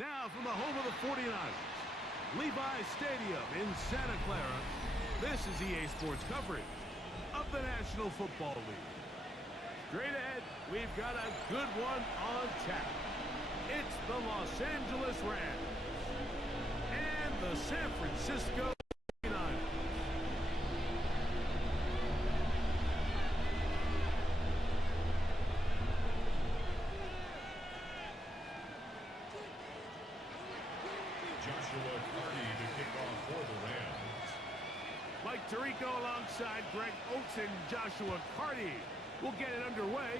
Now from the home of the 49ers, Levi's Stadium in Santa Clara, this is EA Sports coverage of the National Football League. Straight ahead, we've got a good one on tap. It's the Los Angeles Rams and the San Francisco 49ers. Mike Tirico alongside Greg Oates and Joshua Carty will get it underway.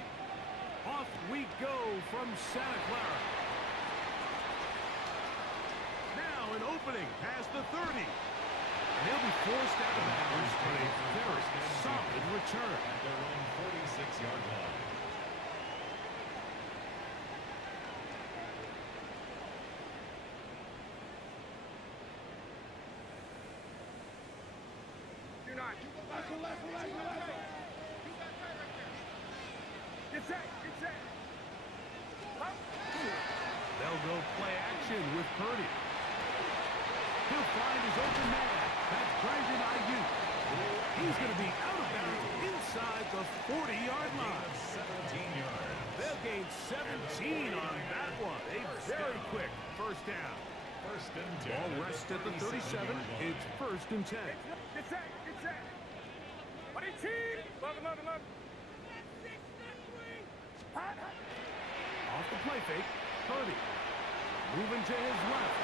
Off we go from Santa Clara. Now an opening past the 30. And he'll be forced out of bounds on a very solid return. At their own 46-yard line. They'll go play action with Purdy. He'll find his open man. That's Brandon Ayuk. He's going to be out of bounds inside the 40-yard line. 17 yards. They'll gain 17 on that one. A very quick first down. First and 10. Ball rests at the 37. It's first and 10. Off the play fake, Purdy. Moving to his left.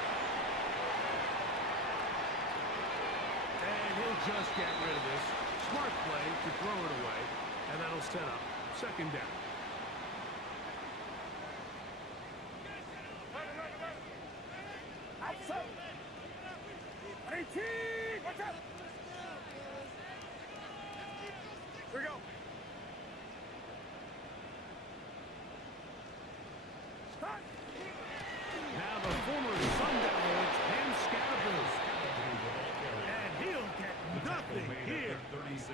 And he'll just get rid of this. Smart play to throw it away. And that'll set up second down. Watch out! Here we go. Now the former Sun Devil, it's Cam Scattergood. And he'll get nothing here.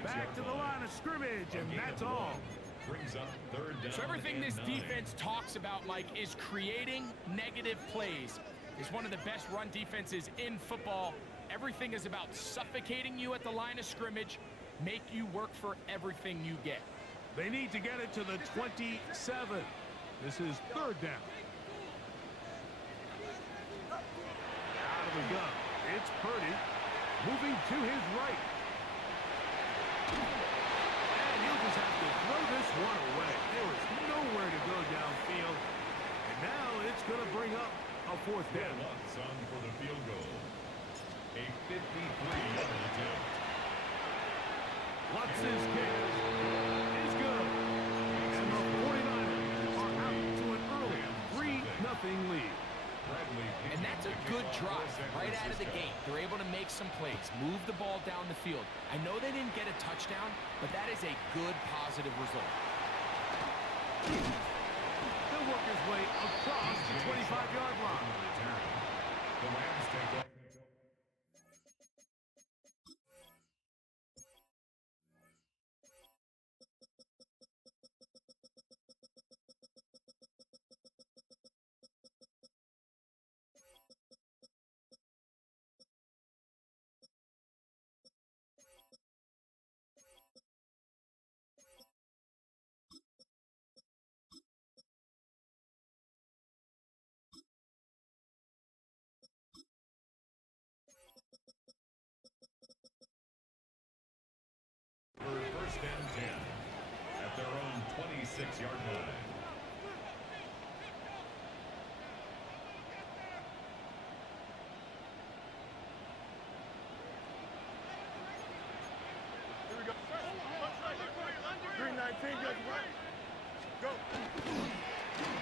Back to the line of scrimmage, and that's all. Brings up third down. So everything this defense talks about, Mike, is creating negative plays. It's one of the best run defenses in football. Everything is about suffocating you at the line of scrimmage, make you work for everything you get. They need to get it to the 27. This is third down. Out of the gun. It's Purdy. Moving to his right. And he'll just have to throw this one away. There is nowhere to go downfield. And now it's going to bring up a fourth down. Lutz on for the field goal. A 53-yard attempt. Lutz's kick is good. And the 49ers are out to an early 3-0 lead. And that's a good drive right out of the gate. They're able to make some plays, move the ball down the field. I know they didn't get a touchdown, but that is a good, positive result. He'll work his way across the 25-yard line. The Rams take off. First and 10 at their own 26-yard line. Here we go. Green 19 goes right. Go.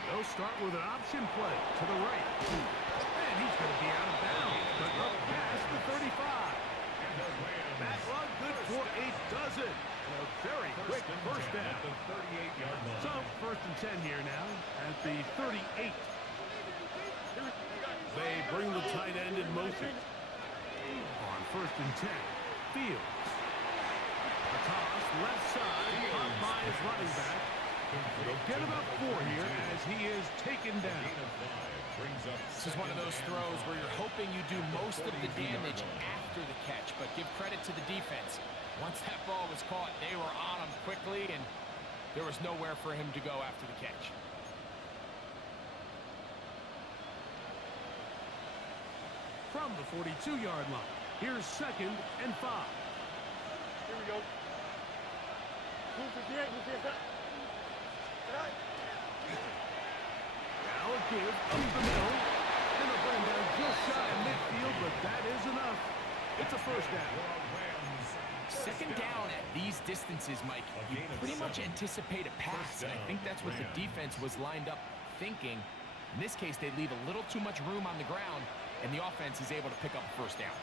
They'll start with an option play to the right. And he's going to be out of bounds, but up past the 35. That run good for a dozen. A very quick first down. At the 38-yard line. So first and 10 here now at the 38. They bring the tight end in motion. On first and 10, Fields. A toss left side, caught by his running back. They'll get about 4 here as he is taken down. This is one of those throws where you're hoping you do most of the damage after the catch, but give credit to the defense. Once that ball was caught, they were on him quickly, and there was nowhere for him to go after the catch. From the 42-yard line, here's 2nd and 5. Here we go. Now a give up the middle. And they'll bring down just shy of midfield, but that is enough. It's a first down. Second down at these distances, Mike, you pretty much anticipate a pass, and I think that's what the defense was lined up thinking. In this case, they leave a little too much room on the ground, and the offense is able to pick up a first down.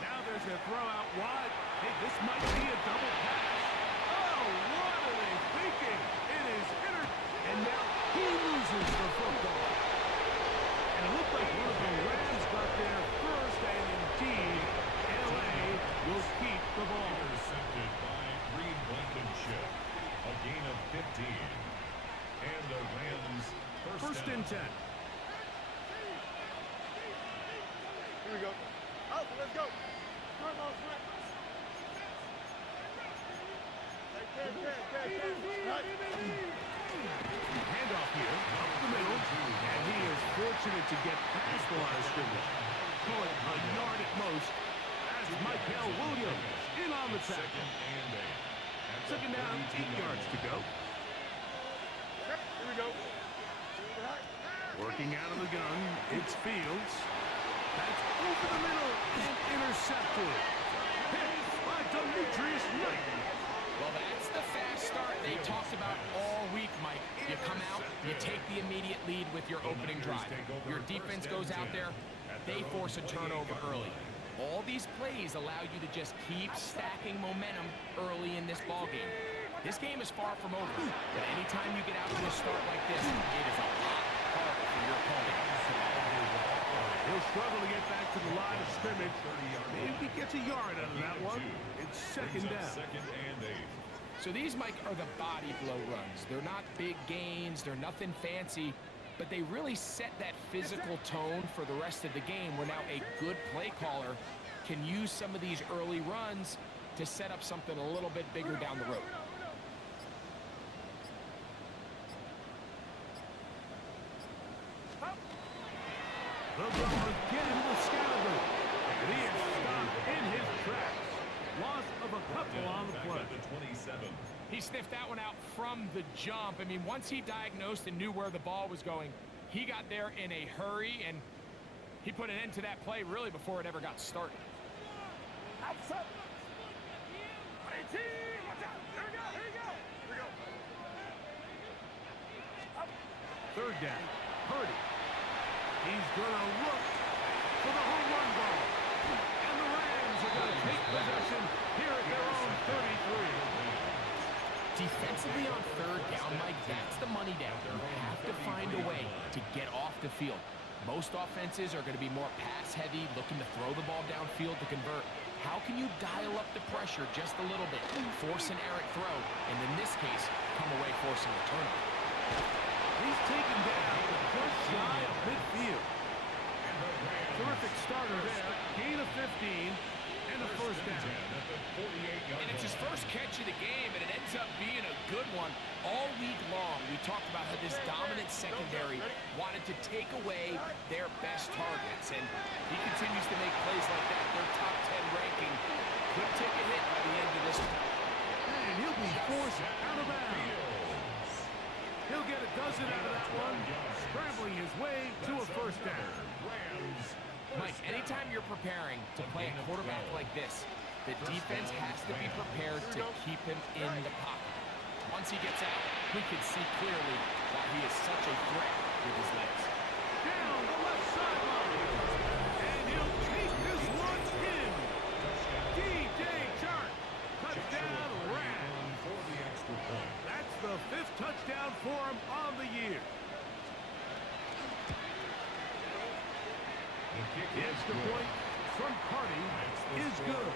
Now there's a throw out wide. Hey, this might be a double pass. Oh, what are they thinking? It is and now he loses the football. And it looked like one of the Rams got there first, and indeed, LA will keep the ball. Intercepted by Green Blankenship. A gain of 15. And the Rams First and 10. Here we go. Out, let's go. Come on, Frank. Handoff here, up the middle, and he is fortunate to get past the line of scrimmage. Call it a yard at most, as Michael Williams in on the tackle. Second down, 8 yards to go. Here we go. Working out of the gun, it's Fields. That's over the middle and intercepted. Hit by Demetrius Knight. Well, that's the fast start they talked about all week, Mike. You come out, you take the immediate lead with your opening drive. Your defense goes out there, they force a turnover early. All these plays allow you to just keep stacking momentum early in this ballgame. This game is far from over, but anytime you get out to a start like this, it is a lot harder for your opponent. He'll struggle to get back to the line of scrimmage. Maybe gets a yard out of that one. It's second down. So these, Mike, are the body blow runs. They're not big gains. They're nothing fancy. But they really set that physical tone for the rest of the game where now a good play caller can use some of these early runs to set up something a little bit bigger down the road. They'll go again into the scatter. And he is stopped in his tracks. Loss of a couple on the play. He sniffed that one out from the jump. I mean, once he diagnosed and knew where the ball was going, he got there in a hurry, and he put an end to that play really before it ever got started. Outside. 18. Watch out. Here we go. Here we go. Here we go. Third down. Purdy. He's going to look for the home run ball. And the Rams are going to take possession here at their own 33. Defensively on third down, Mike, that's the money down. You have to find a way to get off the field. Most offenses are going to be more pass-heavy, looking to throw the ball downfield to convert. How can you dial up the pressure just a little bit, force an errant throw, and in this case, come away forcing a turnover? He's taken down just shy of midfield. Terrific starter there. Gain of 15 and a first down. And it's his first catch of the game, and it ends up being a good one. All week long, we talked about how this dominant secondary wanted to take away their best targets, and he continues to make plays like that. Their top 10 ranking could take a hit by the end of this one. And he'll be forced out of bounds. He'll get a dozen out of that one, scrambling his way to a first down. Mike, anytime you're preparing to play a quarterback like this, the defense has to be prepared to keep him in the pocket. Once he gets out, we can see clearly why he is such a threat with his legs. Down the left sideline. And he'll take this one in. DJ Chark. Touchdown Rams. That's the 5th touchdown for him on the year. The extra point from Party is good.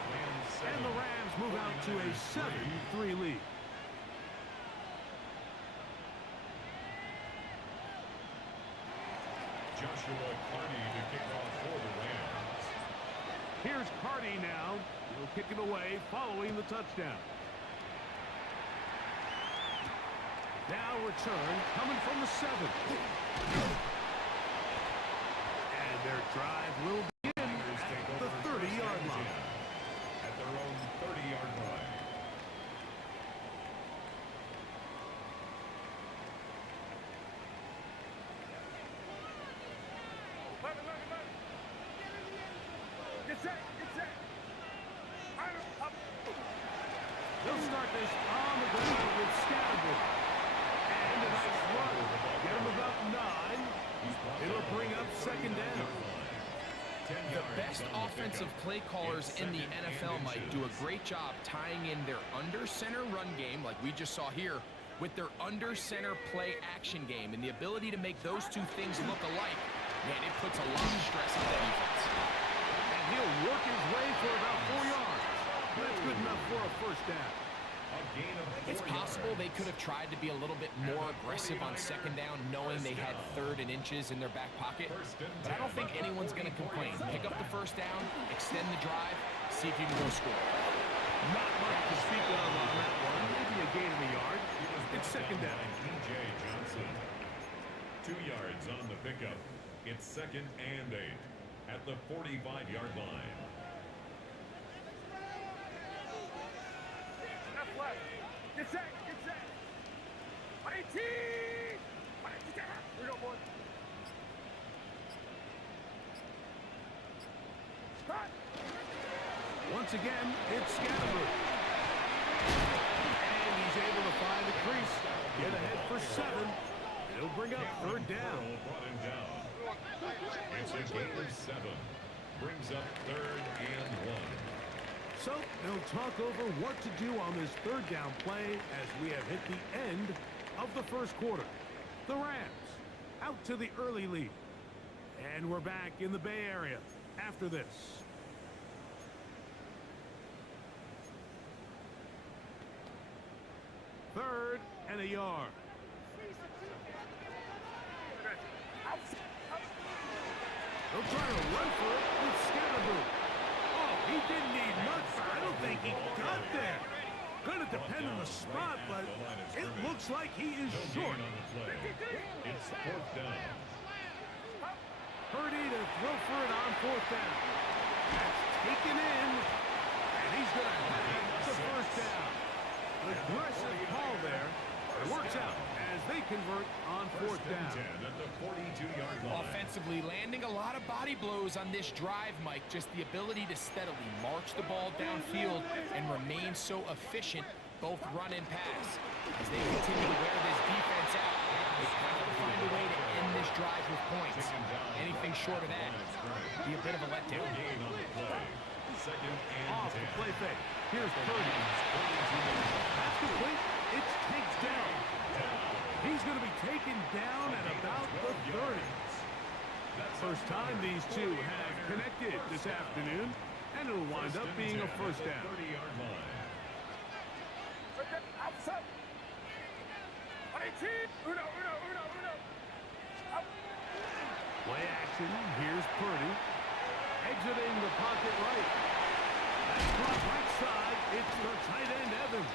And the Rams move out to a 7-3 lead. Joshua Carney to kick off for the Rams. Here's Carney now. He'll kick it away following the touchdown. Now return coming from the 7. And their drive will begin at the 30-yard line. At their own 30-yard line. Get set, get set. Up. They'll start this on the ground with Scattergood. And a nice run. Get him about 9. It'll bring up second down. The best offensive play callers in the NFL, Mike, do a great job tying in their under-center run game, like we just saw here, with their under-center play action game. And the ability to make those two things look alike, man, it puts a lot of stress on the defense. And he'll work his way for about 4 yards. That's good enough for a first down. It's possible they could have tried to be a little bit more aggressive on second down, knowing they had 3rd and inches in their back pocket. But I don't think anyone's going to complain. Pick up the first down, extend the drive, see if you can go score. Not much to speak of on that one. Maybe a gain of a yard. It's second down. T.J. Johnson. 2 yards on the pickup. It's 2nd and 8 at the 45-yard line. Left. Get set, get set. 18. Here we go, boys. Cut. Once again, it's Scattergood. And he's able to find the crease. Get ahead for 7. It'll bring up 3rd down. Brought him down. It's a gain of 7. Brings up 3rd and 1. So they'll talk over what to do on this 3rd down play as we have hit the end of the first quarter. The Rams out to the early lead. And we're back in the Bay Area after this. Third and a yard. They'll try to run for it with Scattergood. Oh, he didn't need much. I don't think he got there. Gonna depend on the spot, but it looks like he is short. It's 4th down. Purdy to throw for it on 4th down. That's taken in, and he's gonna have the first down. Aggressive call there. It works out as they convert on 4th down. At the 42-yard line. Offensively, landing a lot of body blows on this drive, Mike. Just the ability to steadily march the ball downfield and remain so efficient, both run and pass. As they continue to wear this defense out, they have to find a way to end this drive with points. Anything short of that be a bit of a letdown. Gain on the play. 2nd and Off the 10. play fake. Here's Purdy. That's complete. It's takes down. He's going to be taken down at about the 30. First time these two have connected this afternoon, and it'll wind up being a first down. 30-yard line. Outside. 18. Uno. Up. Play action. Here's Purdy. Exiting the pocket right. That's brought right side. It's the tight end, Evans.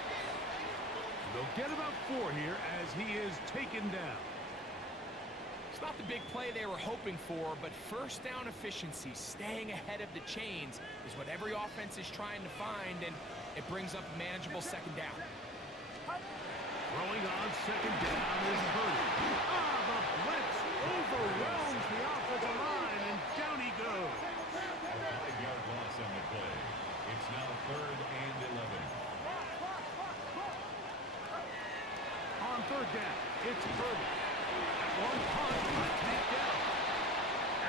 They'll get about 4 here as he is taken down. It's not the big play they were hoping for, but first down efficiency, staying ahead of the chains, is what every offense is trying to find, and it brings up a manageable second down. Throwing on second down is Purdy. The blitz overwhelms the offensive line, and down he goes. A 5-yard loss on the play. It's now 3rd and 11. On 3rd down, it's Purdy. At one punt, a takedown.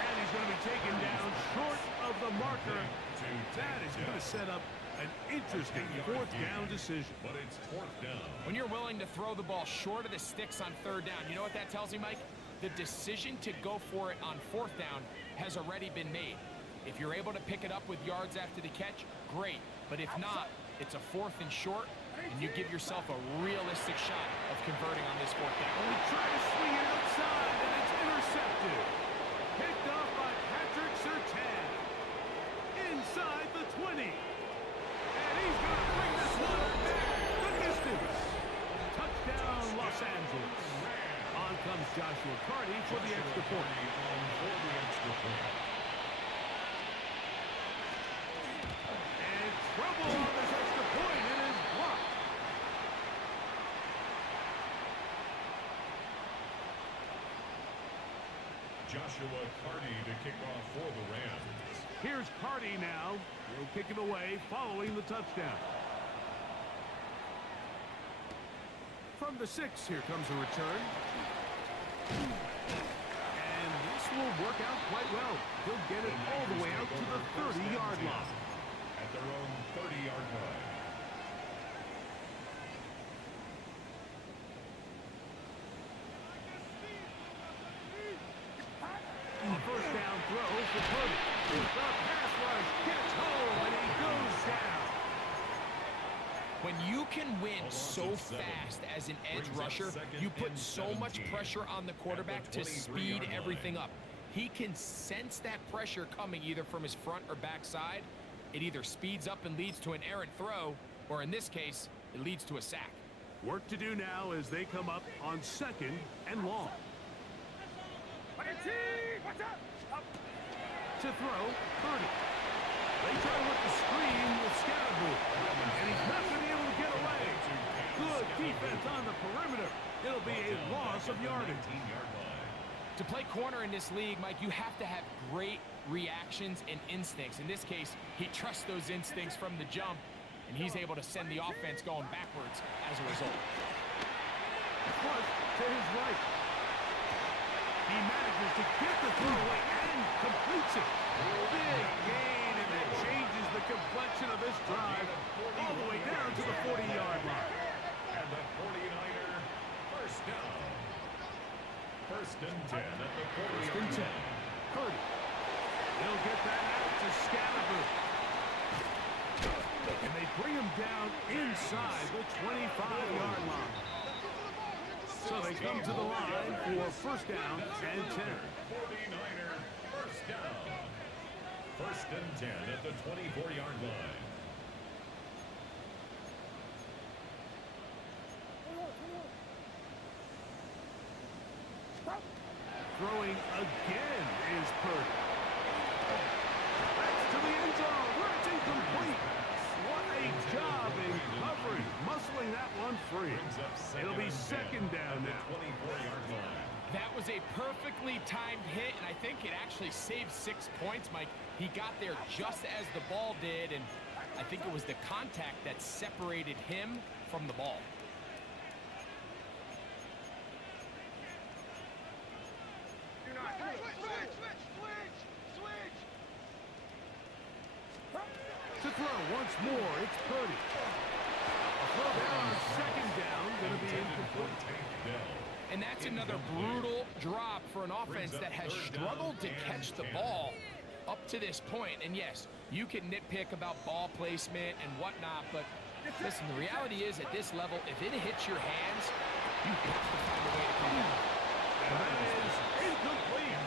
And he's going to be taken down short of the marker. That is going to set up an interesting 4th down decision. But it's 4th down. When you're willing to throw the ball short of the sticks on 3rd down, you know what that tells me, Mike? The decision to go for it on 4th down has already been made. If you're able to pick it up with yards after the catch, great. But if not, it's a 4th and short, and you give yourself a realistic shot of converting on this 4th down. We try to swing it outside, and it's intercepted. Picked off by Patrick Surtain. Inside the 20. And he's going to bring this one the distance. Touchdown, Los Angeles. On comes Joshua Carty for the extra point. And trouble on this extra point. It is blocked. Joshua Carty to kick off for the Rams. Here's Carty now. He'll kick it away following the touchdown. From the 6, here comes a return. And this will work out quite well. He'll get it all the way out to the 30-yard line. At their own 30-yard line. A first down throw for Purdy. The pass rush gets home, and he goes down. When you can win so fast as an edge rusher, you put so much pressure on the quarterback to speed everything up. He can sense that pressure coming either from his front or back side. It either speeds up and leads to an errant throw, or in this case, it leads to a sack. Work to do now as they come up on 2nd and long. To throw, Purdy. They try with the screen with Scatterboo. And he's not going to be able to get away. Good defense on the perimeter. It'll be a loss of yardage. To play corner in this league, Mike, you have to have great reactions and instincts. In this case, he trusts those instincts from the jump, and he's able to send the offense going backwards as a result. Flush to his right. He manages to get the throw away and completes it. Big gain, and that changes the complexion of this drive all the way down to the 40-yard line. And the 49er first down. 1st and 10 at the 40-yard line. Purdy. He'll get that out to Scatterboo. And they bring him down inside the 25-yard line. So they come to the line for 1st down and 10. 49er first down. 1st and 10 at the 24-yard line. Throwing again is Purdy. That's to the end zone where it's incomplete. What a job in coverage, muscling that one free. It'll be 2nd down now. 24-yard line. That was a perfectly timed hit, and I think it actually saved 6 points, Mike. He got there just as the ball did, and I think it was the contact that separated him from the ball. To throw once more, it's Purdy. A throw down on 2nd down, going to be incomplete. And that's another brutal drop for an offense that has struggled to catch the ball up to this point. And yes, you can nitpick about ball placement and whatnot, but listen, the reality is at this level, if it hits your hands, you have to find a way to come out. And that is incomplete.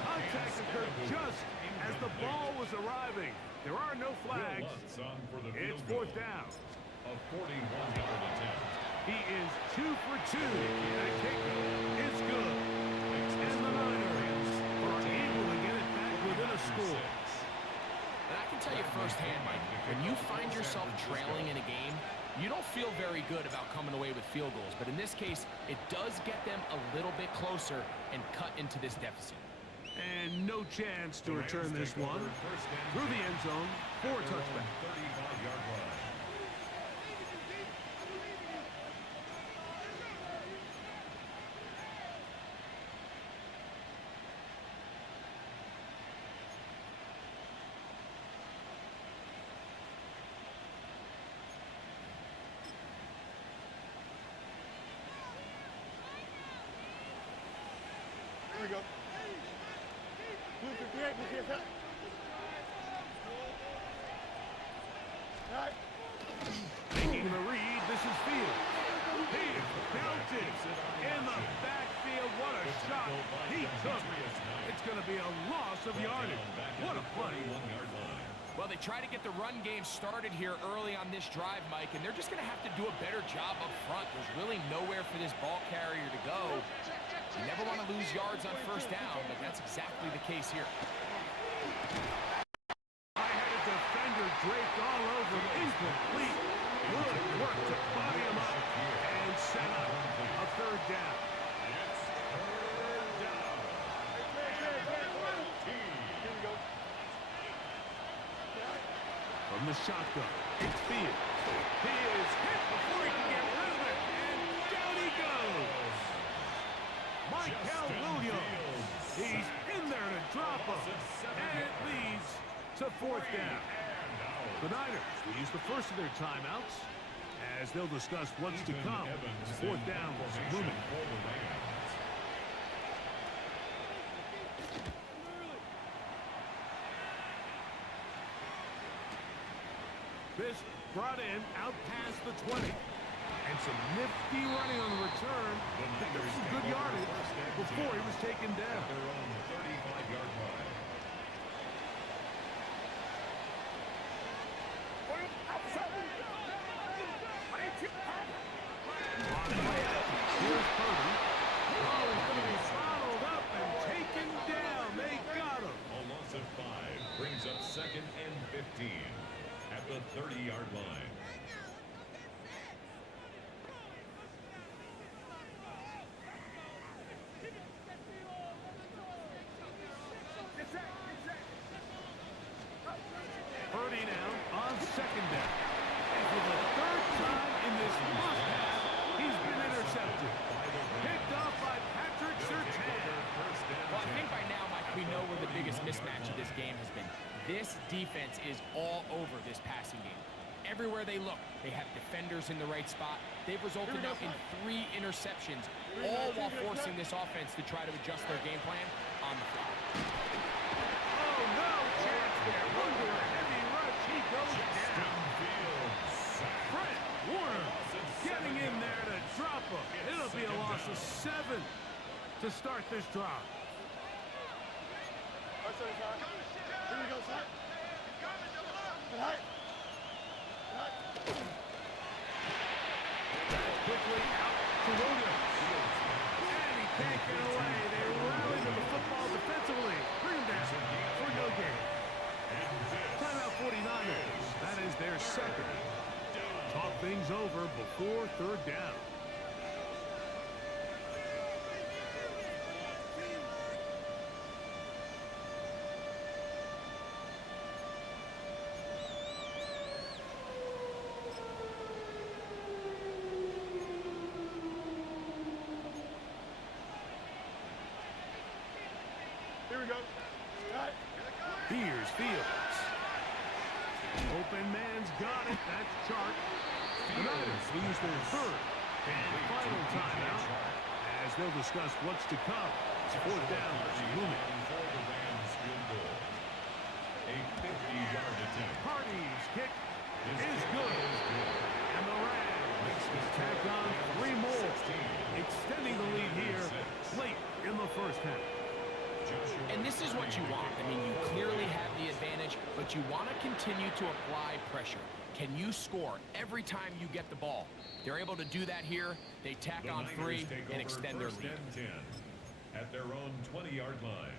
Contact occurred just as the ball was arriving. There are no flags. It's 4th down. A 41-yard attempt. He is 2 for 2. That kick is good. And the Niners are able to get it back within a score. And I can tell you firsthand, Mike, when you find yourself trailing in a game, you don't feel very good about coming away with field goals. But in this case, it does get them a little bit closer and cut into this deficit. And no chance to return this one through the end zone for a touchback. 35-yard line. Here we go. try to get the run game started here early on this drive, Mike, and they're just going to have to do a better job up front. There's really nowhere for this ball carrier to go. You never want to lose yards on first down, but that's exactly the case here. I had a defender draped all over him. Incomplete. Good work to body him up and set up a third down. From the shotgun, it's Fields. He is hit before he can get rid of it, and down he goes. Michael Williams. He's in there to drop him, and it leads to fourth down. The Niners will use the first of their timeouts as they'll discuss what's to come. Fourth down was looming. This brought in out past the 20. And some nifty running on the return. Picked up some good yardage before he was taken down. Their own 35-yard line. On the way out, here's Purdy. Oh, he's going to be throttled up and taken down. They got him. A loss of 5 brings up 2nd and 15 at the 30-yard line. Purdy now on second down. And for the third time in this first half, he's been intercepted. Picked off by Patrick Surtain. Well, I think by now, Mike, we know where the biggest mismatch of this game has been. This defense is all over this passing game. Everywhere they look, they have defenders in the right spot. They've resulted now in 3 interceptions, all while forcing this offense to try to adjust their game plan on the fly. Oh, no chance there. Under a heavy rush, he goes down. Fred Warner getting in there to drop him. It'll be a loss of 7 to start this drive. Here we go, sir. Quickly out to Williams. And he can't get away. They rally to the football defensively. Bring him down for no gain. Timeout 49ers. That is their second. Talk things over before third down. Here we go. Here's Fields. Open man's got it. That's Chark. The Niners will use their third and final timeout as they'll discuss what's to come. It's fourth down. Looming. For the Rams field goal. A 50-yard attempt. Hardy's kick is good. And the Rams tack on 3 more, extending the lead here late in the first half. And this is what you want. I mean, you clearly have the advantage, but you want to continue to apply pressure. Can you score every time you get the ball? They're able to do that here. They tack on 3 and extend their lead. And 10 at their own 20-yard line.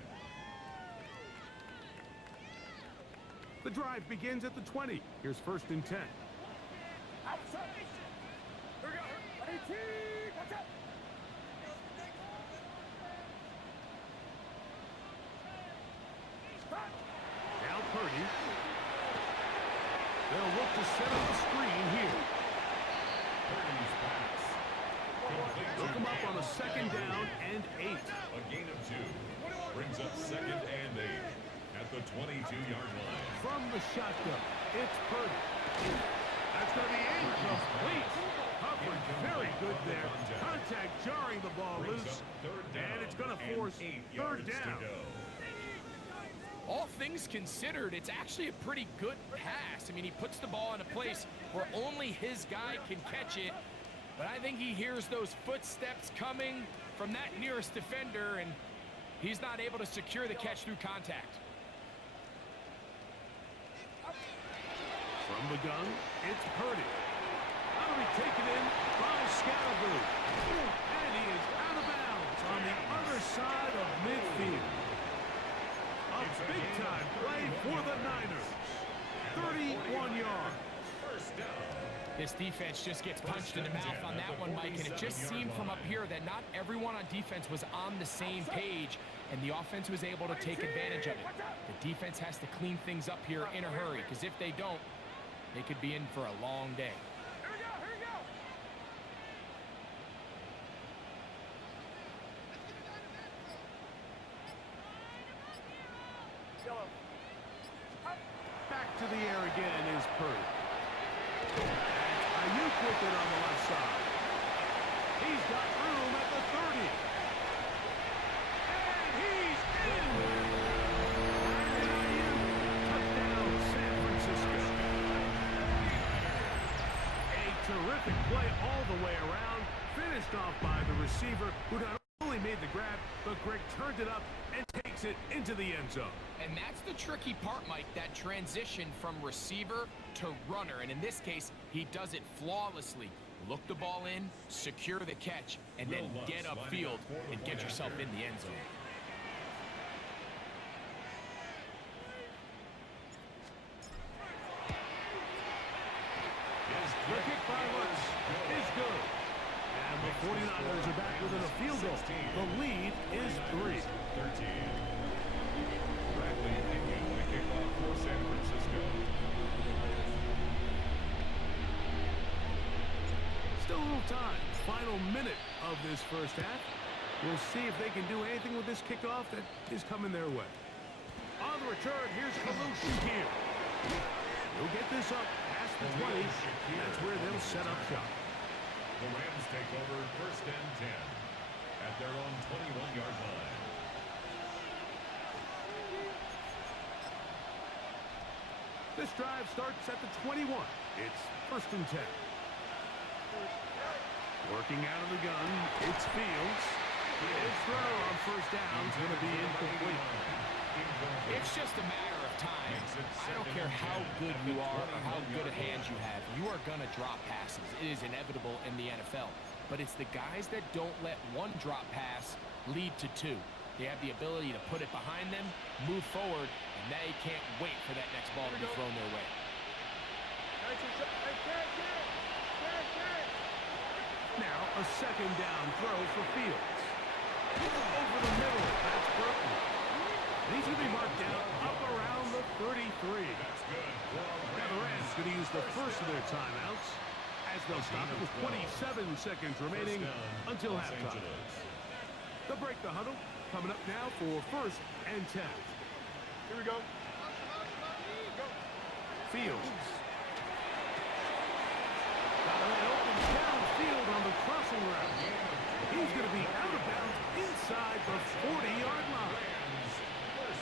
The drive begins at the 20. Here's 1st and 10. Outside. Here we go. 18. Watch out. Now Purdy. They'll look to set up a screen here. Purdy's pass. Complete Look to him up on a 2nd down and 8. a gain of 2. Brings up 2nd and 8 at the 22-yard line. From the shotgun, it's Purdy. That's going to be incomplete. Coverage very good there. Contact jarring the ball Brings loose. up 3rd down And it's going to force 8 third yards down. to go. All things considered, it's actually a pretty good pass. I mean, he puts the ball in a place where only his guy can catch it. But I think he hears those footsteps coming from that nearest defender, and he's not able to secure the catch through contact. From the gun, it's Purdy. That'll be taken in by Scalaboo. And he is out of bounds on the other side of midfield. A big-time play for the Niners. 31 yards. This defense just gets punched in the mouth on that one, Mike, and it just seemed from up here that not everyone on defense was on the same page, and the offense was able to take advantage of it. The defense has to clean things up here in a hurry, because if they don't, they could be in for a long day. Here we go, here we go. Yellow. Back to the air again is Purdy. Ayuk with it on the left side. He's got room at the 30. And he's in. Touchdown, San Francisco. A terrific play all the way around. Finished off by the receiver, who not only made the grab, but Greg turned it up and takes it into the end zone. And that's the tricky part, Mike, that transition from receiver to runner. And in this case, he does it flawlessly. Look the ball in, secure the catch, and then get upfield and get yourself in the end zone. The kick by Lutz is good. And the 49ers are back within a field goal. The lead is 3. 13. Bradley Pinion, the kickoff for San Francisco. Still a little time. Final minute of this first half. We'll see if they can do anything with this kickoff that is coming their way. On the return, here's Kalushi here. He'll get this up past the 20. That's where they'll set up shop. The Rams take over first and 10 at their own 21-yard line. This drive starts at the 21. It's first and 10. Working out of the gun, it's Fields. His throw on first down is going to be incomplete. It's just a matter of time. I don't care how good you are or how good a hand you have. You are going to drop passes. It is inevitable in the NFL. But it's the guys that don't let one drop pass lead to two. They have the ability to put it behind them, move forward, and they can't wait for that next ball to be thrown their way. Now a second down throw for Fields. Over the middle, that's Burton. He's going to be marked down up around the 33. That's good. Now the Rams going to use the first of their timeouts as they'll stop it with 27 seconds remaining until halftime. They'll break the huddle. Coming up now for first and 10. Here we go. Fields. Got a man open downfield on the crossing route. He's going to be out of bounds inside the 40-yard line.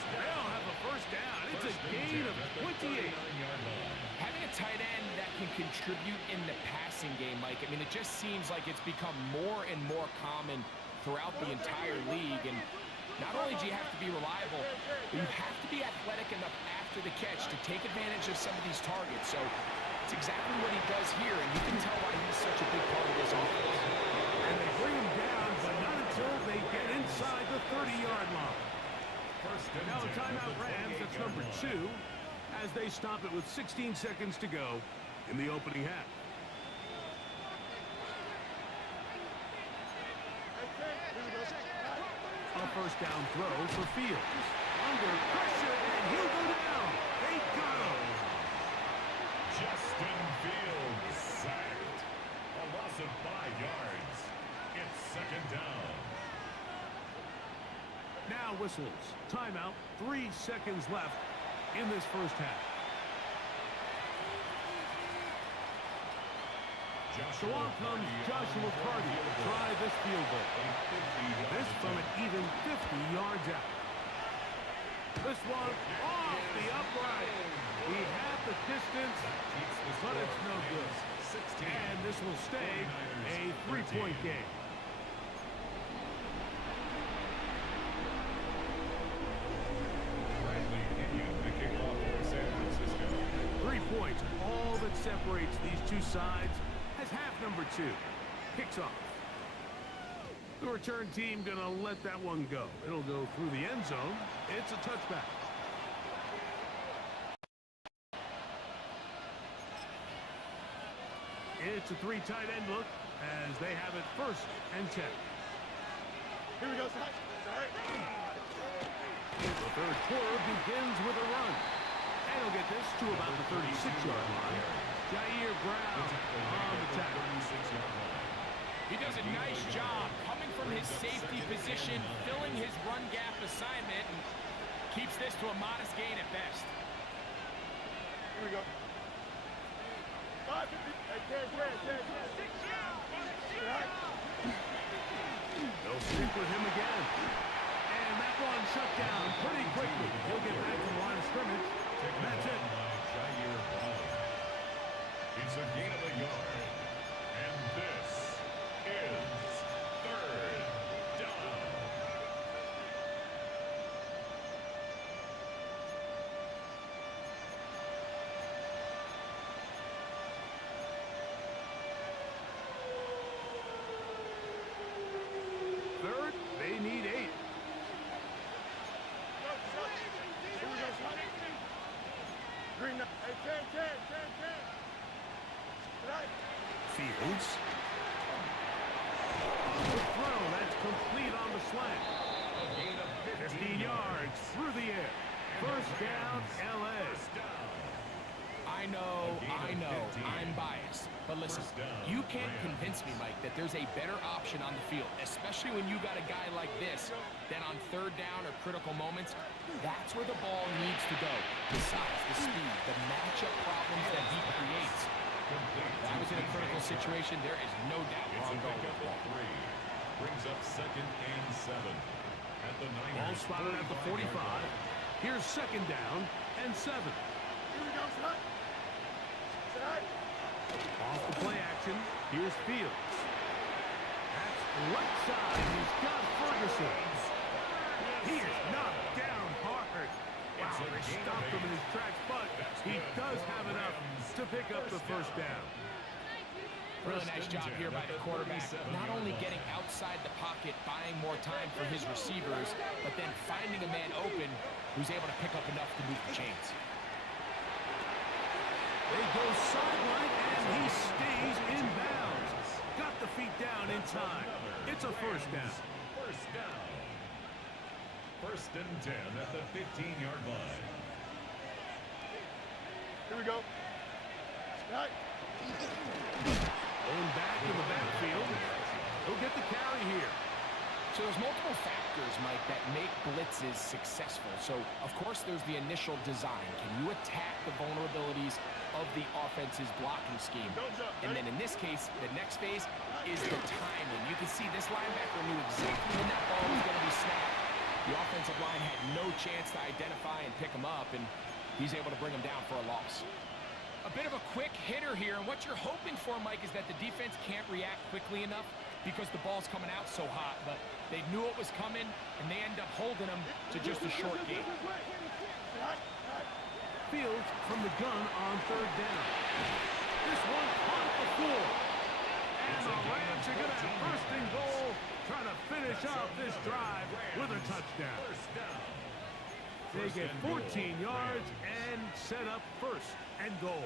They'll have a first down. It's a gain of 28. Having a tight end that can contribute in the passing game, Mike, I mean, it just seems like it's become more and more common throughout the entire league. And not only do you have to be reliable, but you have to be athletic enough after the catch to take advantage of some of these targets. So it's exactly what he does here, and you can tell why he's such a big part of this offense. And they bring him down, but not until they get inside the 30-yard line. Now a timeout Rams, that's number 2, as they stop it with 16 seconds to go in the opening half. A first down throw for Fields. Under pressure, and he'll go down. They got him. Justin Fields sacked. A loss of 5 yards. It's second down. Now whistles. Timeout. 3 seconds left in this first half. So on comes Joshua Carty to try this field goal. This from an even 50 yards out. This one off the upright. He had the distance, but it's no good. And this will stay a 3-point game. points. All that separates these two sides as half number 2 kicks off. The return team gonna let that one go. It'll go through the end zone. It's a touchback. It's a 3 tight end look as they have it 1st and 10. Here we go, Zach. The third quarter begins with a run. And he'll get this to about the 36-yard line. Jair Brown on the tackle. He does a nice job coming from his safety position, filling his run gap assignment, and keeps this to a modest gain at best. Here we go. 550. They'll stick with him again. And that one shut down pretty quickly. He'll get back to the line of scrimmage. That's it. It's a gain of a yard. And this is 3rd down. Third, they need 8. Here we go, son. Green. Hey, 10. Right. Fields. On the throw, that's complete on the slant. A gain of 15 yards through the air. 1st down, LA. I know, I'm biased. But listen, you can't convince me, Mike, that there's a better option on the field, especially when you got a guy like this, than on 3rd down or critical moments. That's where the ball needs to go. The size, the speed, the matchup problems that he creates. If that was in a critical situation, there is no doubt where I'm going with the ball. Brings up 2nd and 7. At the Niners. Ball spotted at the 45. Here's 2nd down and 7. Here we go, son. Off the play action, here's Fields. That's right side, he's got Ferguson. He is knocked down hard. Wow, they stopped him in his tracks, but he does have enough to pick up the 1st down. Really nice job here by the quarterback, not only getting outside the pocket, buying more time for his receivers, but then finding a man open who's able to pick up enough to move the chains. They go sideline, and he stays in bounds. Got the feet down in time. It's a 1st down. 1st down. 1st and 10 at the 15-yard line. Here we go. Right. Going back in the backfield. He'll get the carry here. So there's multiple factors, Mike, that make blitzes successful. So, of course, there's the initial design. Can you attack the vulnerabilities of the offense's blocking scheme? And then in this case, the next phase is the timing. You can see this linebacker knew exactly when that ball was going to be snapped. The offensive line had no chance to identify and pick him up, and he's able to bring him down for a loss. A bit of a quick hitter here, and what you're hoping for, Mike, is that the defense can't react quickly enough because the ball's coming out so hot, but they knew it was coming, and they end up holding him to just a short gain. Fields from the gun on 3rd down. This one caught the floor. And the Rams are going to have 1st and goal, trying to finish off this drive with a touchdown. They get 14 yards and set up 1st and goal.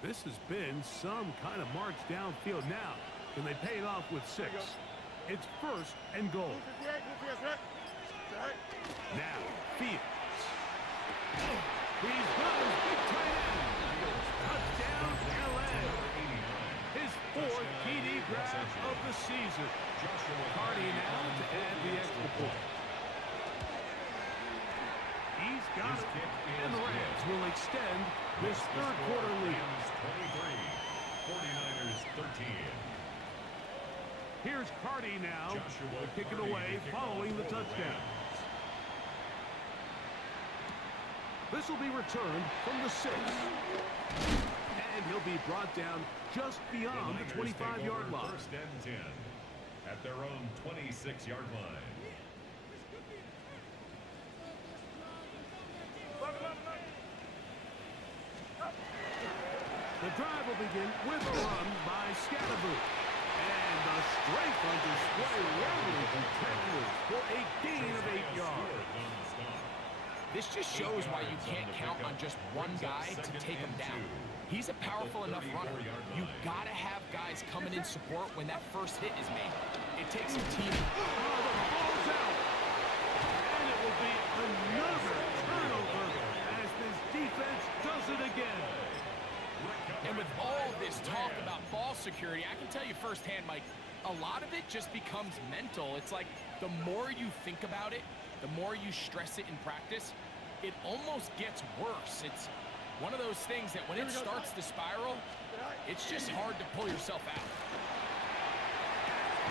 This has been some kind of march downfield. Now, can they pay it off with 6? It's 1st and goal. Now, Fields. He's got his big tight end. Touchdown, LA. His 4th TD grab of the season. Cardi now to add the extra point. got His it. kick And the is Rams good. will extend this Makes the third score quarter lead. Rams 23, 49ers 13. Here's Cardi now. Joshua They're kicking Cardi away to kick following off the for touchdown. Rams. This will be returned from the 6. And he'll be brought down just beyond the 25-yard line. First and 10 at their own 26-yard line. The drive will begin with a run by Scatterboot. And the strength on display rambling through tacklers for a gain of 8 yards. This just shows why you can't count on just one guy to take him down. He's a powerful enough runner. You gotta have guys coming in support when that first hit is made. It takes a team. Oh, the ball's out. And it will be another turnover as this defense does it again. And with all this talk about ball security, I can tell you firsthand, Mike, a lot of it just becomes mental. It's like the more you think about it, the more you stress it in practice, it almost gets worse. It's one of those things that when it starts to spiral, it's just hard to pull yourself out.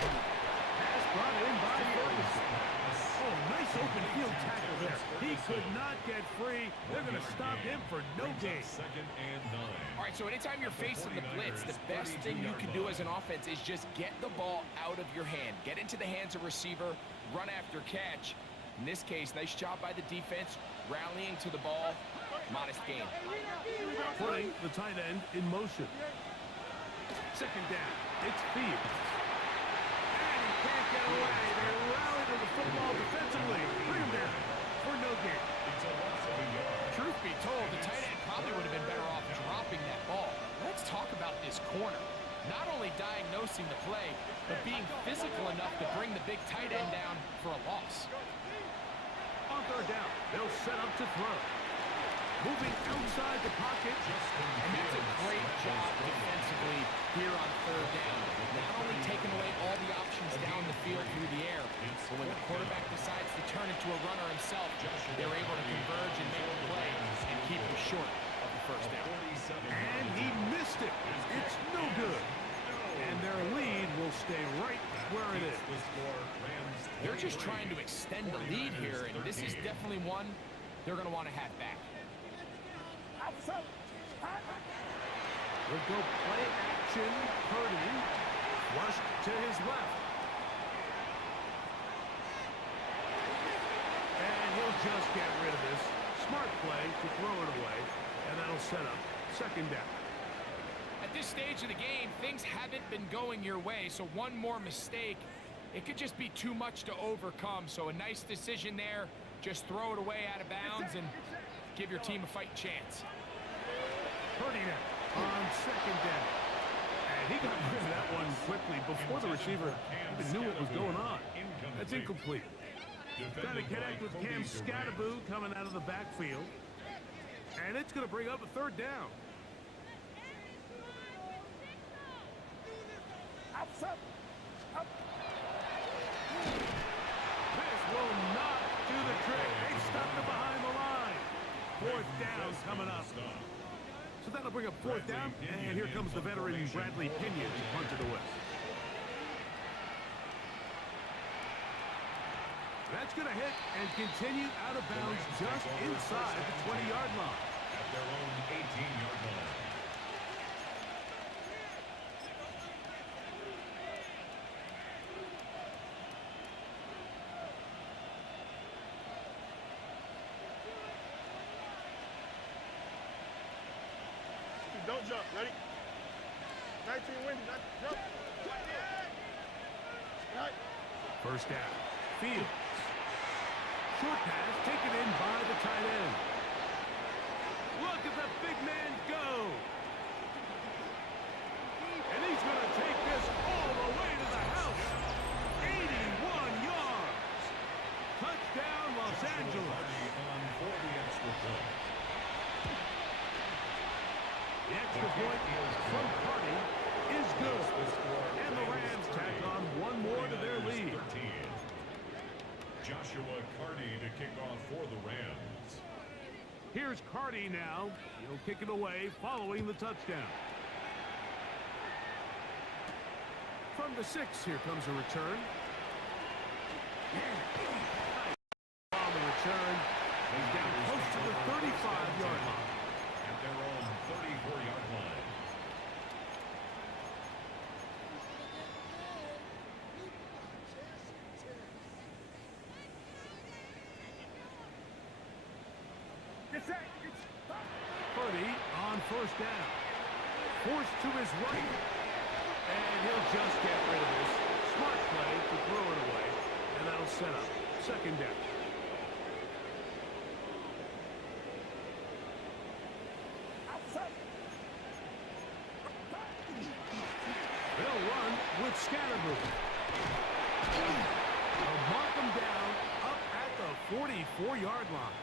Pass brought in by Ferguson. Oh, nice open field tackle there. He could not get free. They're going to stop him for no gain. Second and 9. All right, so anytime you're facing the blitz, the best thing you can do as an offense is just get the ball out of your hand. Get into the hands of receiver, run after catch. In this case, nice job by the defense, rallying to the ball. Modest gain. Putting the tight end in motion. Second down. It's Fields. And he can't get away. They rally to the football defensively. Bring him down for no gain. It's a loss of a yard. Truth be told, the tight end probably would have been better off dropping that ball. Let's talk about this corner. Not only diagnosing the play, but being physical enough to bring the big tight end down for a loss. On third down, they'll set up to throw. Moving outside the pocket. And that's a great job defensively here on third down. Not only taking away all the options down the field through the air, but when the quarterback decides to turn into a runner himself, they're able to converge and make a play and keep him short of the first down. And he missed it. It's no good. And their lead will stay right where it is. They're just trying to extend the lead here, and this is definitely one they're going to want to have back. We'll go play action. Purdy flushed to his left. And he'll just get rid of this. Smart play to throw it away. And that'll set up second down. At this stage of the game, things haven't been going your way, so one more mistake, it could just be too much to overcome. So a nice decision there. Just throw it away out of bounds and give your team a fighting chance. Purdy now on second down. And he got rid of that one quickly before the receiver even knew what was going on. That's incomplete. Trying to connect with Cam Scatterboot coming out of the backfield. And it's going to bring up a third down. This will not do the trick. They stopped it behind the line. Fourth down coming up. So that'll bring up fourth down. And here comes the veteran Bradley Pinion to punt it away. That's going to hit and continue out of bounds just inside the 20-yard line. At their own 18-yard line. Don't jump. Ready? 19 windy. Jump. Right. First down. Fields. Short pass taken in by the tight end. Look at the big man go. And he's going to take this all the way to the house. 81 yards. Touchdown, Los Angeles. On for the extra point. The extra point from Cardi is good. And the Rams tack on one more to their lead. 13. Joshua Cardi to kick off for the Rams. Here's Carty now. He'll kick it away following the touchdown. From the 6, here comes a return. On the return, he's down close to the 35-yard line. At their own 34-yard line. Purdy on first down. Forced to his right. And he'll just get rid of this. Smart play to throw it away. And that'll set up second down. They'll run with Scatterboo. They'll mark him down up at the 44-yard line.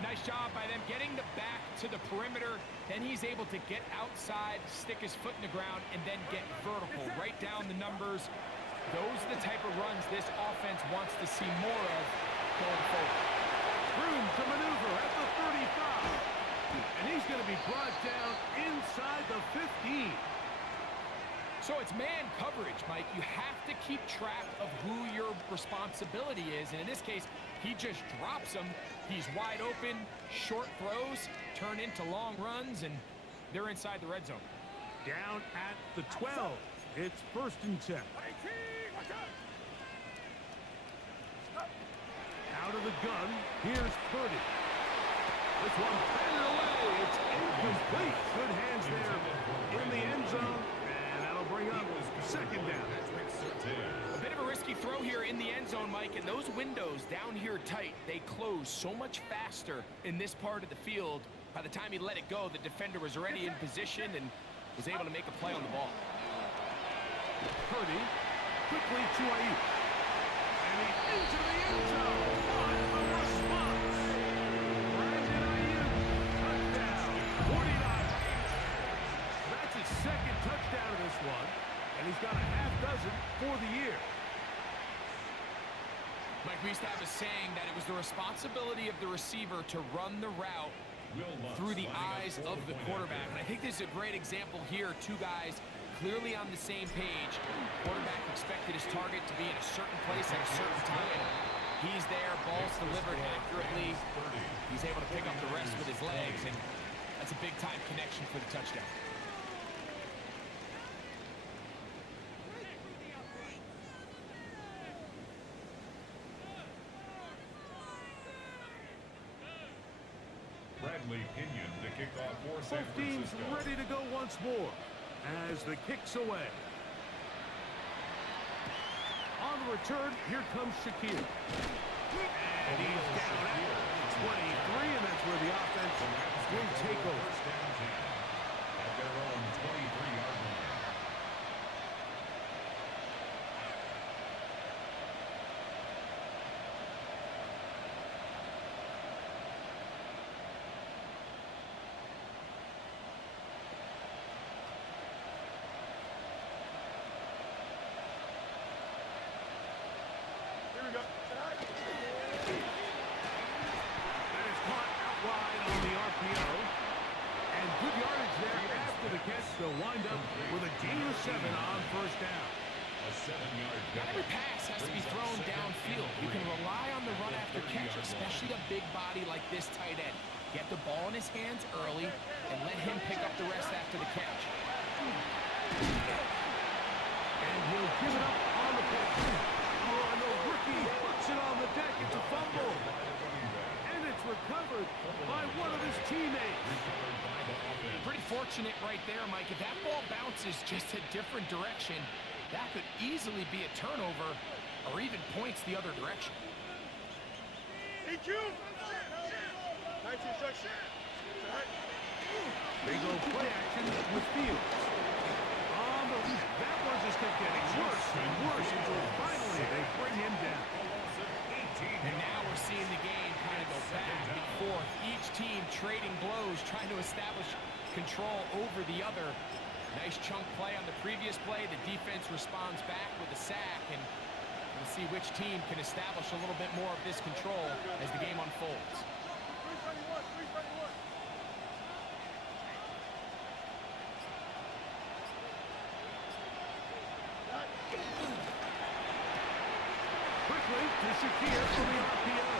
Nice job by them getting the back to the perimeter. Then he's able to get outside, stick his foot in the ground, and then get vertical. Right down the numbers. Those are the type of runs this offense wants to see more of going forward. Room to maneuver at the 35. And he's going to be brought down inside the 15. So it's man coverage, Mike. You have to keep track of who your responsibility is. And in this case, he just drops him. He's wide open, short throws, turn into long runs, and they're inside the red zone. Down at the 12. It's first and 10. Out of the gun, here's Purdy. This one batted away. It's incomplete. Good hands there in the end zone. And that'll bring up second down. A bit of a risky throw here in the end zone, Mike, and those windows down here tight, they close so much faster in this part of the field. By the time he let it go, the defender was already in position and was able to make a play on the ball. Purdy quickly to Ayuk. And he's into the end zone. What a response. Brandon Ayuk, touchdown, 49. That's his second touchdown of this one. And he's got a half dozen for the year. Mike, we used to have a saying that it was the responsibility of the receiver to run the route through the eyes of the quarterback. And I think this is a great example here. Two guys clearly on the same page. Quarterback expected his target to be in a certain place at a certain time. He's there, ball's delivered accurately. He's able to pick up the rest with his legs, and that's a big-time connection for the touchdown. Bradley Pinion to kick off for San Both teams Francisco. ready to go once more as the kick's away. On the return, here comes Shakir. And he's down at 23, and that's where the offense will take over. First down 10 at their own 23-yard line. That is caught out wide on the RPO. And good yardage there after the catch. They'll wind up with a gain of 7 on first down. A 7-yard Not every pass has to be thrown downfield. You can rely on the run after catch, especially a big body like this tight end. Get the ball in his hands early and let him pick up the rest after the catch. And he'll give it up on the pitch. Oh, and the rookie puts it on the deck. It's a fumble. And it's recovered by one of his teammates. Pretty fortunate right there, Mike. If that ball bounces just a different direction, that could easily be a turnover or even points the other direction. EQ! Nice instruction. They go play action with Fields. That one just kept getting worse and worse until finally they bring him down. And now we're seeing the game kind of go back and forth. Each team trading blows, trying to establish control over the other. Nice chunk play on the previous play. The defense responds back with a sack, and we'll see which team can establish a little bit more of this control as the game unfolds. Position here for the RPO.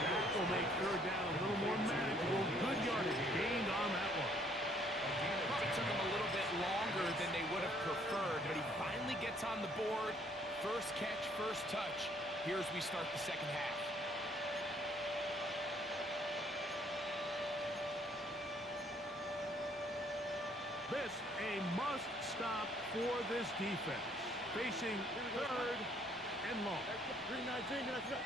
That will make third down a little more manageable. Good yardage gained on that one. Probably took him a little bit longer than they would have preferred, but he finally gets on the board. First catch, first touch. Here as we start the second half. This a must stop for this defense. Facing third and long. 319, can I fit?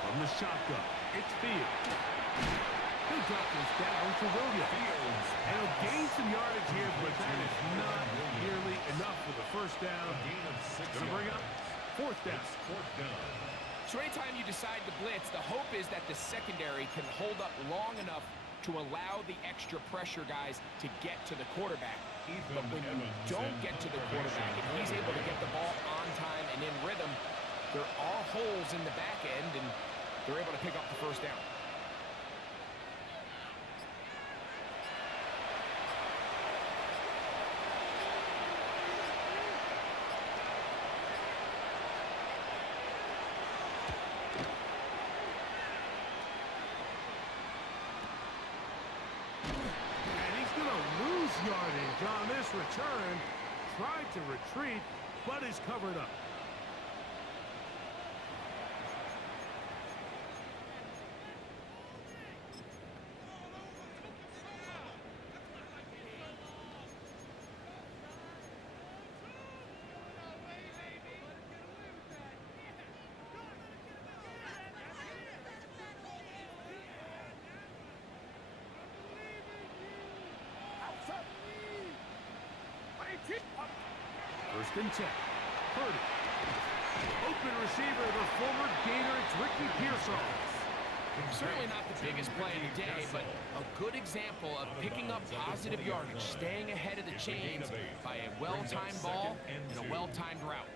From the shotgun, it's Fields. He dropped this down to Williams. And he'll gain some yardage here, but that is not nearly enough for the first down. Going to bring up fourth down. So anytime you decide to blitz, the hope is that the secondary can hold up long enough to allow the extra pressure guys to get to the quarterback. But when you don't get to the quarterback and he's able to get the ball on time and in rhythm, there are holes in the back end, and they're able to pick up the first down. Yardage on this return. Tried to retreat, but is covered up. First and 10. Purdy. Open receiver, the former Gator, it's Ricky Pearsall. Certainly not the biggest play of the day, but a good example of picking up positive yardage, staying ahead of the chains by a well-timed ball and a well-timed route.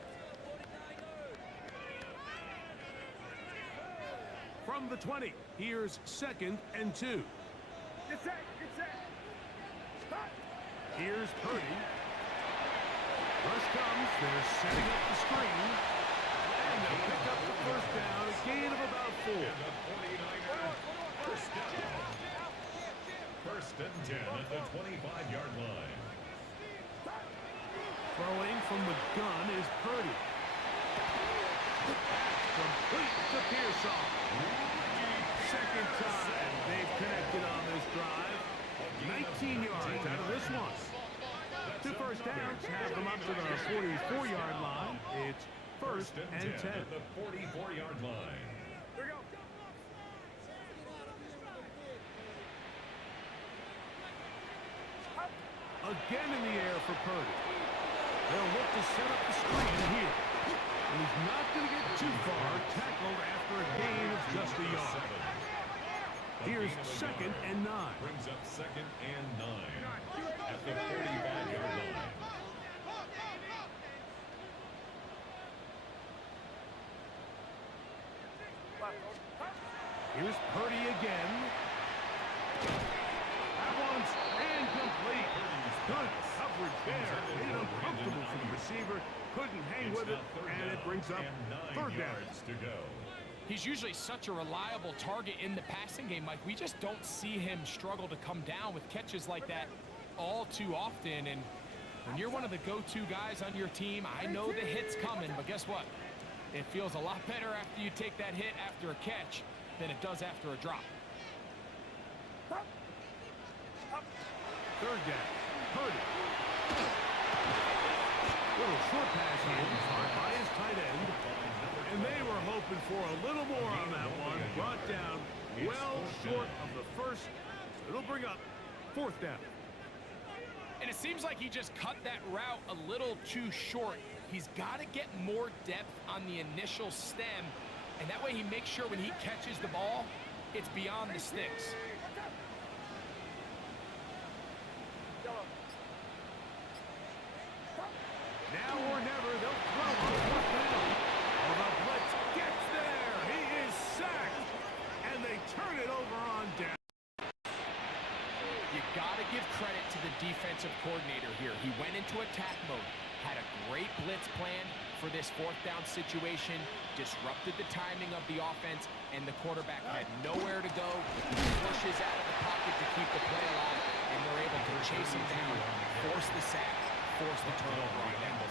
From the 20, here's second and 2. Get set, get set. Stop. Here's Purdy. Rush comes, they're setting up the screen. And they'll pick up the first down, a gain of about 4. First and 10 at the 25-yard line. Throwing from the gun is Purdy. Complete to Pearsall. Second time they've connected on this drive. 19 yards out of this one. 2 first downs have them up to the 44-yard line. It's first and 10. At the 44-yard line. Here we go. Again in the air for Purdy. They'll look to set up the screen here. And he's not going to get too far. Tackled after a gain of just a yard. Here's second and 9. Brings up second and 9 at the 45-yard line. Here's Purdy again. That one's incomplete. Good coverage there. Made it uncomfortable for the receiver. Couldn't hang with it, and it brings up third down. To go. He's usually such a reliable target in the passing game, Mike. We just don't see him struggle to come down with catches like that all too often. And when you're one of the go-to guys on your team, I know the hit's coming, but guess what? It feels a lot better after you take that hit after a catch than it does after a drop. Third down. Purdy. Little short pass here by his tight end. And they were hoping for a little more on that one. Brought down well short of the first. It'll bring up fourth down. And it seems like he just cut that route a little too short. He's got to get more depth on the initial stem. And that way he makes sure when he catches the ball, it's beyond the sticks. Now or never, they'll throw on fourth down. Oh, the blitz gets there. He is sacked. And they turn it over You got to give credit to the defensive coordinator here. He went into attack mode, had a great blitz plan for this fourth down situation, disrupted the timing of the offense, and the quarterback had nowhere to go. He pushes out of the pocket to keep the play alive, and they're able to chase him down, force the sack, force the turnover on downs.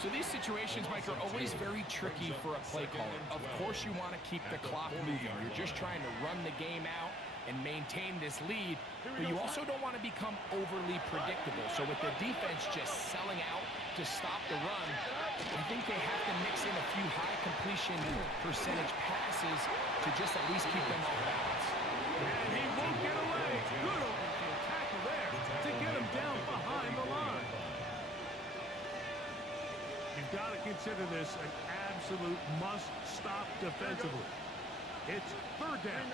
So these situations, Mike, are always very tricky for a play caller. Of course you want to keep the clock moving. You're just trying to run the game out and maintain this lead, but you also don't want to become overly predictable. So with the defense just selling out to stop the run, I think they have to mix in a few high completion percentage passes to just at least keep them off balance. And he won't get away. Good open tackle there to get him down behind the line. You've got to consider this an absolute must-stop defensively. It's third down.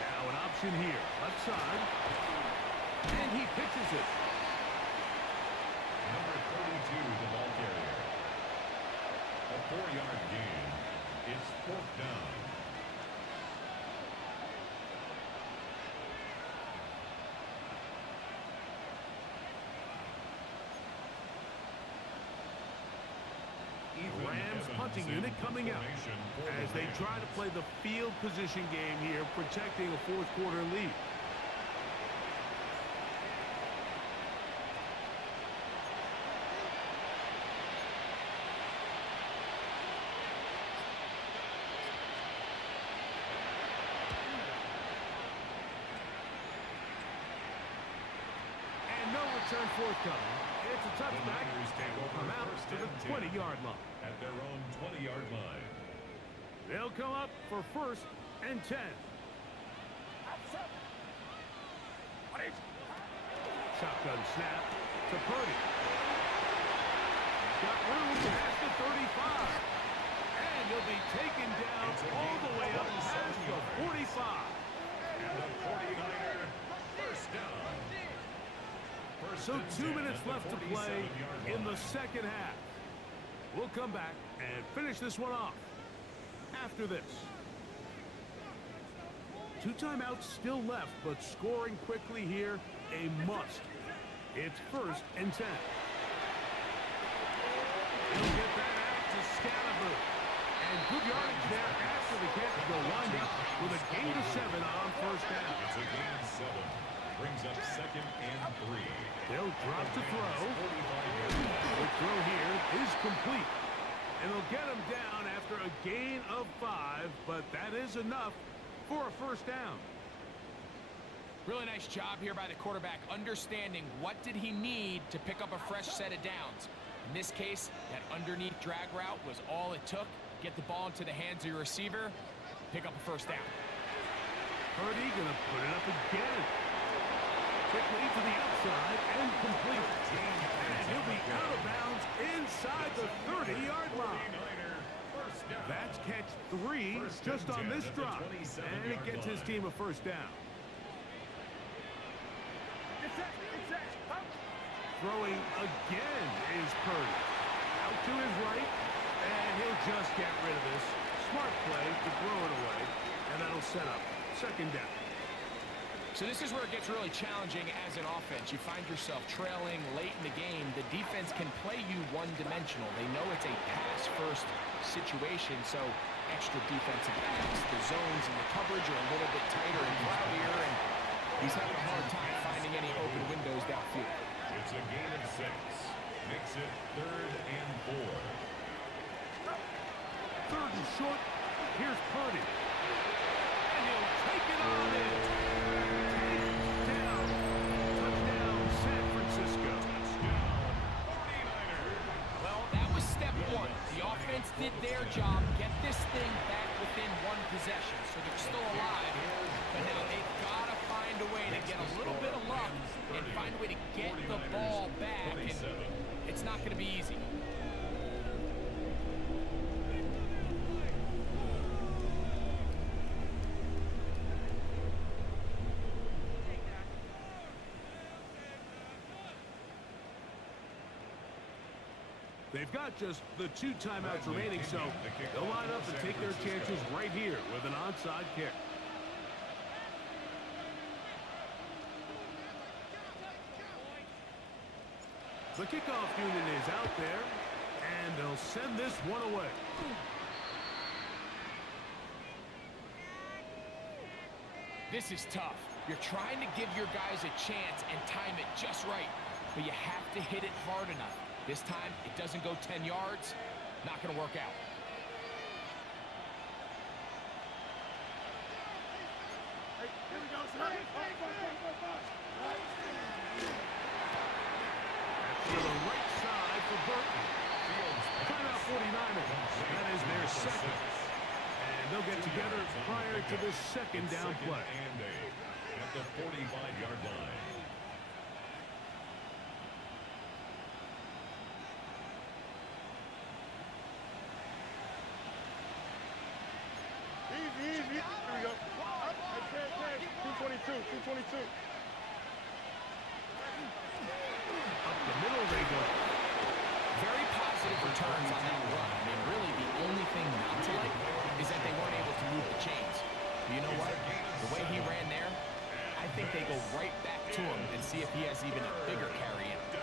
Now an option here, left side. And he pitches it. Number 32, the ball carrier. A 4-yard gain. It's fourth down. The Rams punting unit coming out as they try to play the field position game here, protecting a fourth quarter lead. And no return forthcoming. It's a touchback. Come out to the 20-yard line. At their own 20-yard line. They'll come up for first and 10. Shotgun snap to Purdy. Got room past the 35. And he'll be taken down all the way up past the 45. And the 49er, first down. So 2 minutes left to play in the second half. We'll come back and finish this one off after this. 2 timeouts still left, but scoring quickly here, a must. It's first and 10. He'll get that out to Scalaboo. And good yardage there after the catch. They'll wind up with a gain of 7 on first down. It's a gain of 7. Brings up second and 3. They'll drop to throw. The throw here is complete. And they'll get him down after a gain of 5, but that is enough for a first down. Really nice job here by the quarterback, understanding what did he need to pick up a fresh set of downs. In this case, that underneath drag route was all it took. Get the ball into the hands of your receiver, pick up a first down. Purdy gonna put it up again. Quickly to the outside and complete. And he'll be out of bounds inside the 30-yard line. That's catch 3 just on this drop. And it gets his team a first down. Throwing again is Purdy. Out to his right, and he'll just get rid of this. Smart play to throw it away, and that'll set up second down. So this is where it gets really challenging as an offense. You find yourself trailing late in the game. The defense can play you one-dimensional. They know it's a pass-first situation, so extra defensive backs. The zones and the coverage are a little bit tighter and cloudier, and he's having a hard time finding any open windows downfield. It's a gain of 6. Makes it third and 4. Third and short. Here's Purdy. And he'll take it on in. Down. Touchdown, San Francisco. Well, that was step 1. The offense did their job, get this thing back within 1 possession, so they're still alive. But now they've got to find a way to get a little bit of luck and find a way to get the ball back. And it's not going to be easy. They've got just the 2 timeouts remaining, so they'll line up and take their chances right here with an onside kick. The kickoff unit is out there, and they'll send this one away. This is tough. You're trying to give your guys a chance and time it just right, but you have to hit it hard enough. This time, it doesn't go 10 yards. Not going to work out. Hey, here we go, sir. To the right side for Burton. Timeout 49ers. That is their second. And they'll get together prior to the second down play. And 8 at the 45-yard line. Easy. Here we go. Hey, 222. Up the middle they go. Very positive returns on that run. I mean, really, the only thing not to like is that they weren't able to move the chains. But you know what? The way he ran there, I think they go right back to him and see if he has even a bigger carry in him.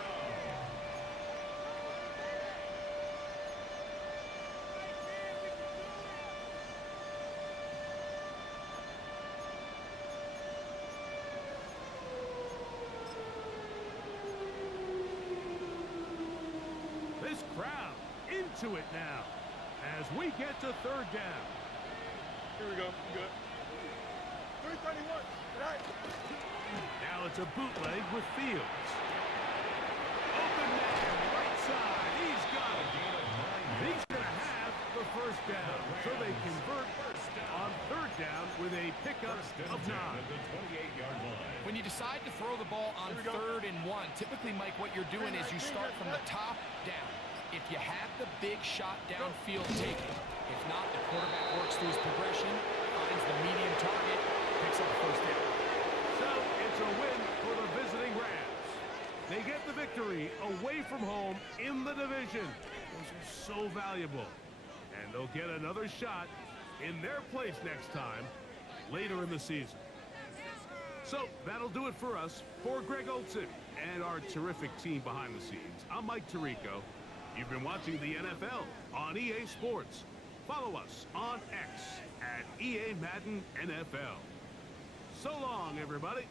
This crowd into it now as we get to third down. Here we go. Good. 331. Right. Now it's a bootleg with Fields. Open man, right side. He's got it. He's going to have the first down. So they convert on third down with a pickup of 9. At the 28-yard line. When you decide to throw the ball on 3rd and 1, typically, Mike, what you're doing is you start from the top down. If you have the big shot downfield, take it. If not, the quarterback works through his progression, finds the medium target, picks up the first down. So it's a win for the visiting Rams. They get the victory away from home in the division. Those are so valuable. And they'll get another shot in their place next time later in the season. So that'll do it for us. For Greg Olson and our terrific team behind the scenes, I'm Mike Tirico. You've been watching the NFL on EA Sports. Follow us on X at EA Madden NFL. So long, everybody.